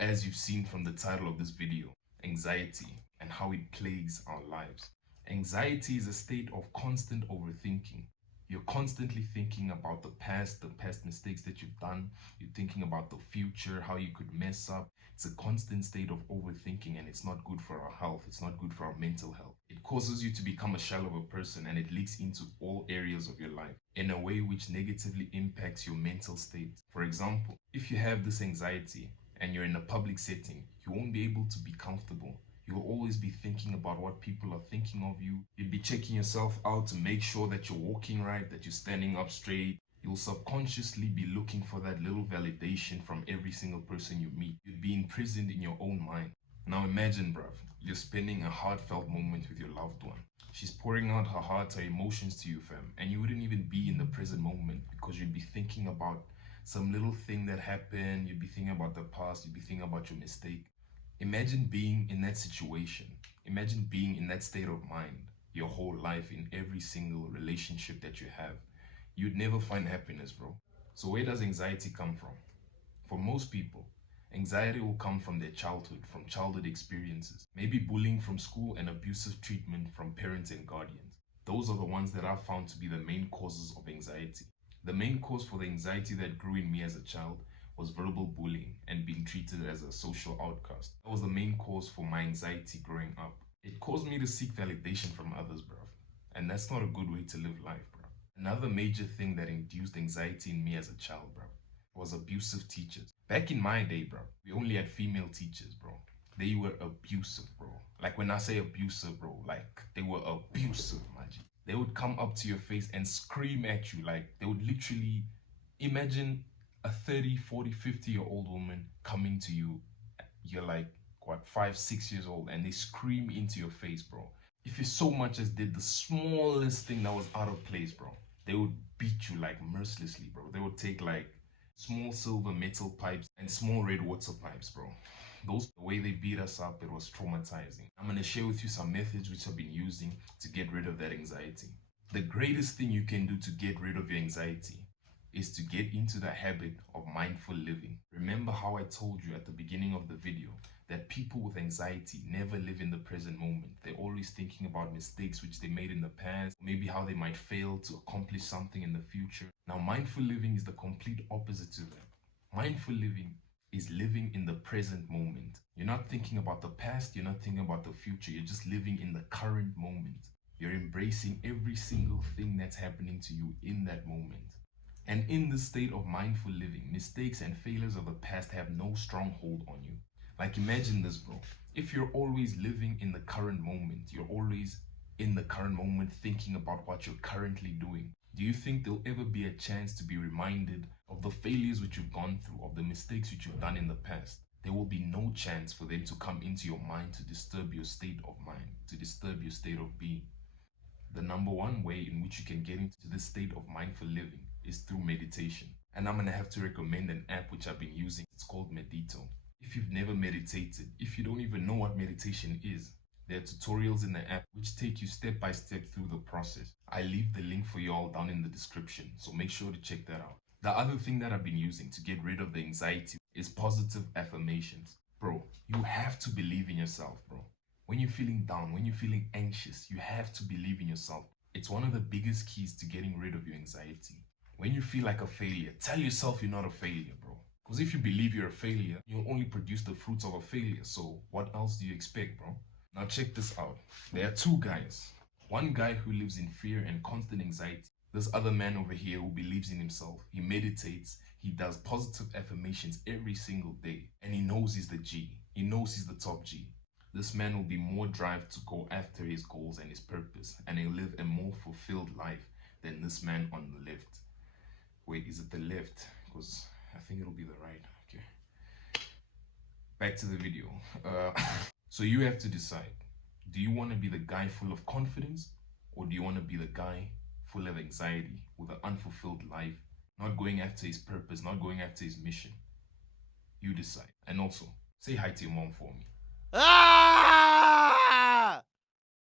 as you've seen from the title of this video, anxiety and how it plagues our lives. Anxiety is a state of constant overthinking. You're constantly thinking about the past mistakes that you've done. You're thinking about the future, how you could mess up. It's a constant state of overthinking, and it's not good for our health. It's not good for our mental health. It causes you to become a shell of a person, and it leaks into all areas of your life in a way which negatively impacts your mental state. For example, if you have this anxiety and you're in a public setting, you won't be able to be comfortable. You'll always be thinking about what people are thinking of you. You'd be checking yourself out to make sure that you're walking right, that you're standing up straight. You'll subconsciously be looking for that little validation from every single person you meet. You'd be imprisoned in your own mind. Now imagine, bruv, you're spending a heartfelt moment with your loved one. She's pouring out her heart, her emotions to you, fam, and you wouldn't even be in the present moment because you'd be thinking about some little thing that happened. You'd be thinking about the past. You'd be thinking about your mistake. Imagine being in that situation. Imagine being in that state of mind your whole life in every single relationship that you have. You'd never find happiness, bro. So where does anxiety come from? For most people, anxiety will come from their childhood, from childhood experiences. Maybe bullying from school and abusive treatment from parents and guardians. Those are the ones that are found to be the main causes of anxiety. The main cause for the anxiety that grew in me as a child was verbal bullying and being treated as a social outcast. That was the main cause for my anxiety growing up. It caused me to seek validation from others, bruv. And that's not a good way to live life, bruv. Another major thing that induced anxiety in me as a child, bruv, was abusive teachers. Back in my day, bruv, we only had female teachers, bro. They were abusive, bro. Like when I say abusive, bro, like they were abusive, Maji. They would come up to your face and scream at you. Like they would literally, imagine a 30, 40, 50-year-old woman coming to you. You're like, what, 5, 6 years old, and they scream into your face, bro. If you so much as did the smallest thing that was out of place, bro, they would beat you like mercilessly, bro. They would take like small silver metal pipes and small red water pipes, bro. The way they beat us up, it was traumatizing. I'm gonna share with you some methods which I've been using to get rid of that anxiety. The greatest thing you can do to get rid of your anxiety is to get into the habit of mindful living. Remember how I told you at the beginning of the video that people with anxiety never live in the present moment. They're always thinking about mistakes which they made in the past, maybe how they might fail to accomplish something in the future. Now, mindful living is the complete opposite to that. Mindful living is living in the present moment. You're not thinking about the past, you're not thinking about the future, you're just living in the current moment. You're embracing every single thing that's happening to you in that moment. And in this state of mindful living, mistakes and failures of the past have no stronghold on you. Like imagine this, bro. If you're always living in the current moment, you're always in the current moment thinking about what you're currently doing, do you think there'll ever be a chance to be reminded of the failures which you've gone through, of the mistakes which you've done in the past? There will be no chance for them to come into your mind to disturb your state of mind, to disturb your state of being. The number one way in which you can get into this state of mindful living is through meditation. And I'm gonna have to recommend an app which I've been using. It's called Medito. If you've never meditated, if you don't even know what meditation is, there are tutorials in the app which take you step by step through the process. I leave the link for you all down in the description, so make sure to check that out. The other thing that I've been using to get rid of the anxiety is positive affirmations. Bro, you have to believe in yourself, bro. When you're feeling down, when you're feeling anxious, you have to believe in yourself. It's one of the biggest keys to getting rid of your anxiety. When you feel like a failure, tell yourself you're not a failure, bro. Because if you believe you're a failure, you'll only produce the fruits of a failure. So what else do you expect, bro? Now check this out. There are two guys. One guy who lives in fear and constant anxiety. This other man over here who believes in himself. He meditates. He does positive affirmations every single day. And he knows he's the G. He knows he's the top G. This man will be more drive to go after his goals and his purpose. And he'll live a more fulfilled life than this man on the left. Wait, is it the left? Because I think it'll be the right. Okay. Back to the video. So you have to decide. Do you want to be the guy full of confidence? Or do you want to be the guy full of anxiety with an unfulfilled life, not going after his purpose, not going after his mission? You decide. And also, say hi to your mom for me.